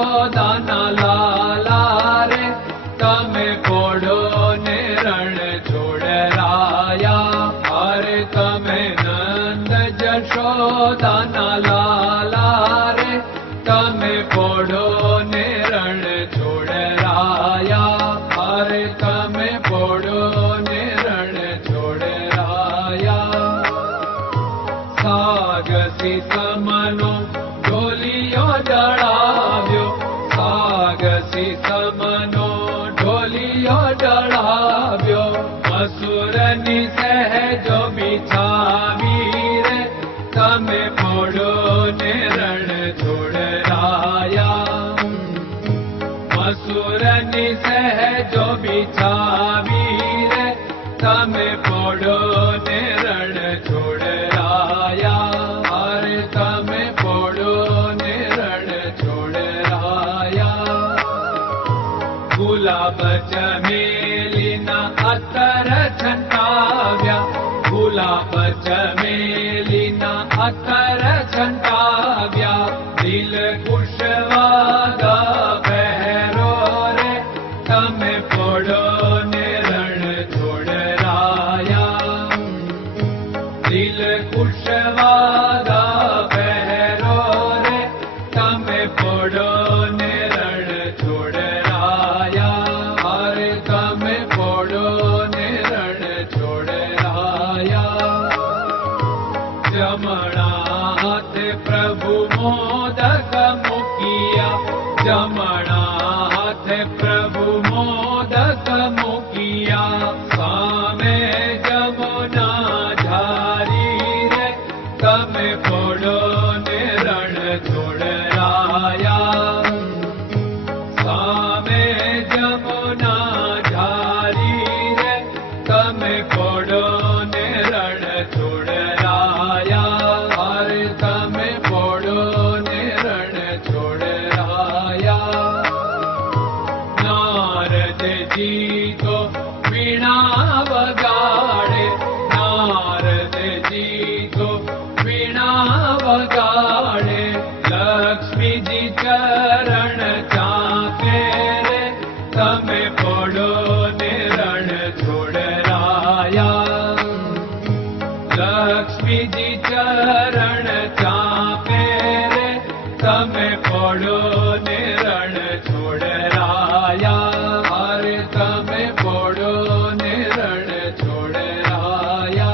જશોદાના લાલા રે તમે પોડો ને રણ છોડરાયા. અરે તમે નંદ જશોદાના લાલા રે તમે પોડો ને રણ છોડરાયા. અરે તમે પોડો ને રણ છોડરાયા. સાગસી સમનો ઢોલિયો ડળાવ્યો, સાગસી સમનો ઢોલિયો ડળાવ્યો. મસૂરની સહેજો બિછાવી રે તમે પોડો ને રણ છોડરાયા. મસૂરની સહેજો બિછાવી રે તમે પોડો ને રણ છોડરાયા. અરે તમે પોડો ને રણ છોડરાયા. ગુલાબ ચમેલીના અત્તર છંટાવ્યા, ગુલાબ ચમેલીના અત્તર છંટાવ્યા. દિલ કુશવાદા પહેરો રે તમે પોડો ને રણ છોડરાયા. દિલ કુશવાદા પહેરો રે તમે પોડો ને રણ છોડરાયા. અરે તમે પોડો ને રણ છોડરાયા. જમણા હાથે પ્રભુ મોદક મૂકિયા, જમણા હાથે પ્રભુ મોદક મૂકિયા. સામે જમુના ઝારી રે તમે પોડો ને રણ છોડરાયા. સામે જમુના ઝારી રે તમે પોડો ને રણ છોડરાયા. અરે તમે પોડો ને રણ છોડરાયા. નારદજી તો વીણા વગાડે, નારદજી તો વીણા વગાડે. લક્ષ્મીજી ચરણ ચાકે રે તમે પોડો ને રણ છોડરાયા. લક્ષ્મીજી ચરણ ચાપે રે તમે પોડો ને રણ છોડરાયા. અરે તમે પોડો ને રણ છોડરાયા.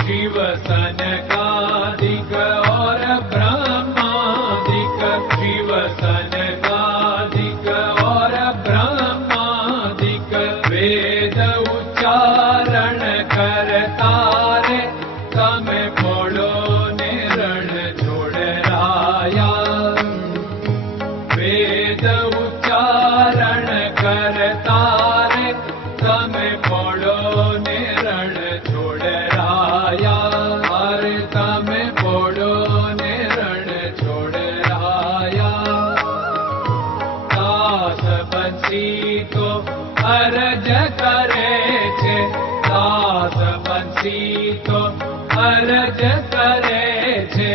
શિવ સનકાદિક और ब्रह्मादिक, शिव सनकादिक और ब्रह्मादिक. वेद उच्चारण करता रे તમે પોડો ને રણ છોડરાયા. વેદ ઉચ્ચારણ કરતા રે તમે પોડો ને રણ છોડરાયા. અરે તમે પોડો ને રણ છોડરાયા. દાસ બંસી તો અરજ કરે છે, દાસ બંસી તો અરજ કરે છે.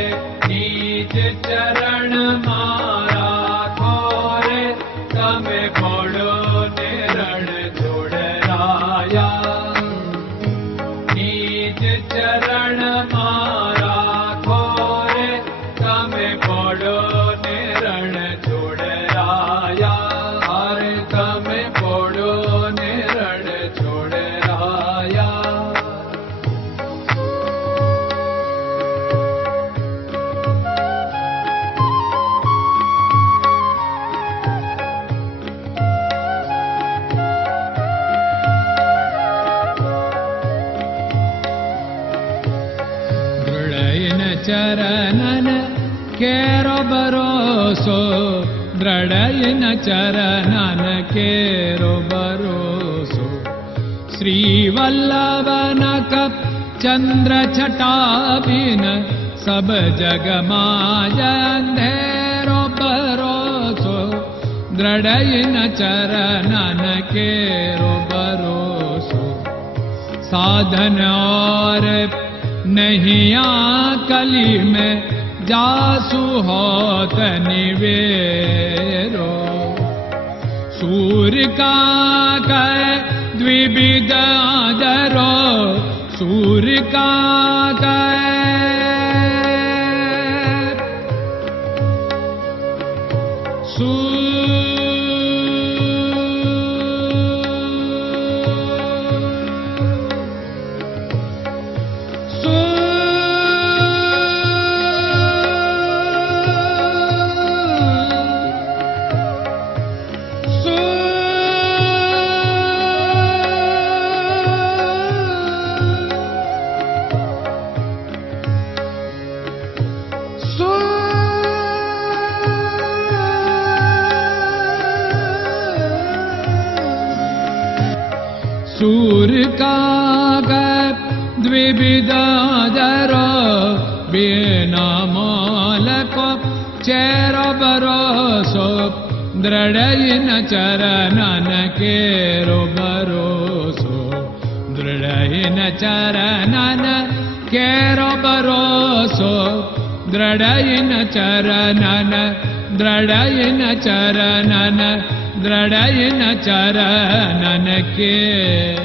નીચ ચરણ મારા ખોરે તમે પોડો ને રણ છોડરાયા. નીચ ચરણ મારા ખોરે તમે પોડો ને રણ છોડરાયા. અરે તમે પોડો ને રણ છોડરાયા. ચરણન કેરો ભરોસો, દ્રઢયન ચરણન કેરો ભરોસો. શ્રી વલ્લભન કપ ચંદ્ર છટાબિન સબ જગમાં અંધેરો ભરોસો. દ્રઢયન ચરણન કેરો ભરોસો. साधन और नहीं कली में जासु होत निवेरो। सूर्य का कै द्विविध आदरो, सूर्य का सूर्य का द्विविधादरो, बिना मोल को चेर भरोसो, दृढ़ चरणन केरो भरोसो, दृढ़ चरणन केरो भरोसो, दृढ़ चरणन, दृढ़ चरणन, दृढ़ चरणन के।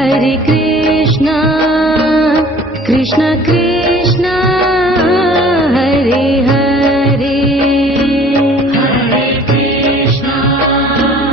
Hare Krishna, Krishna Krishna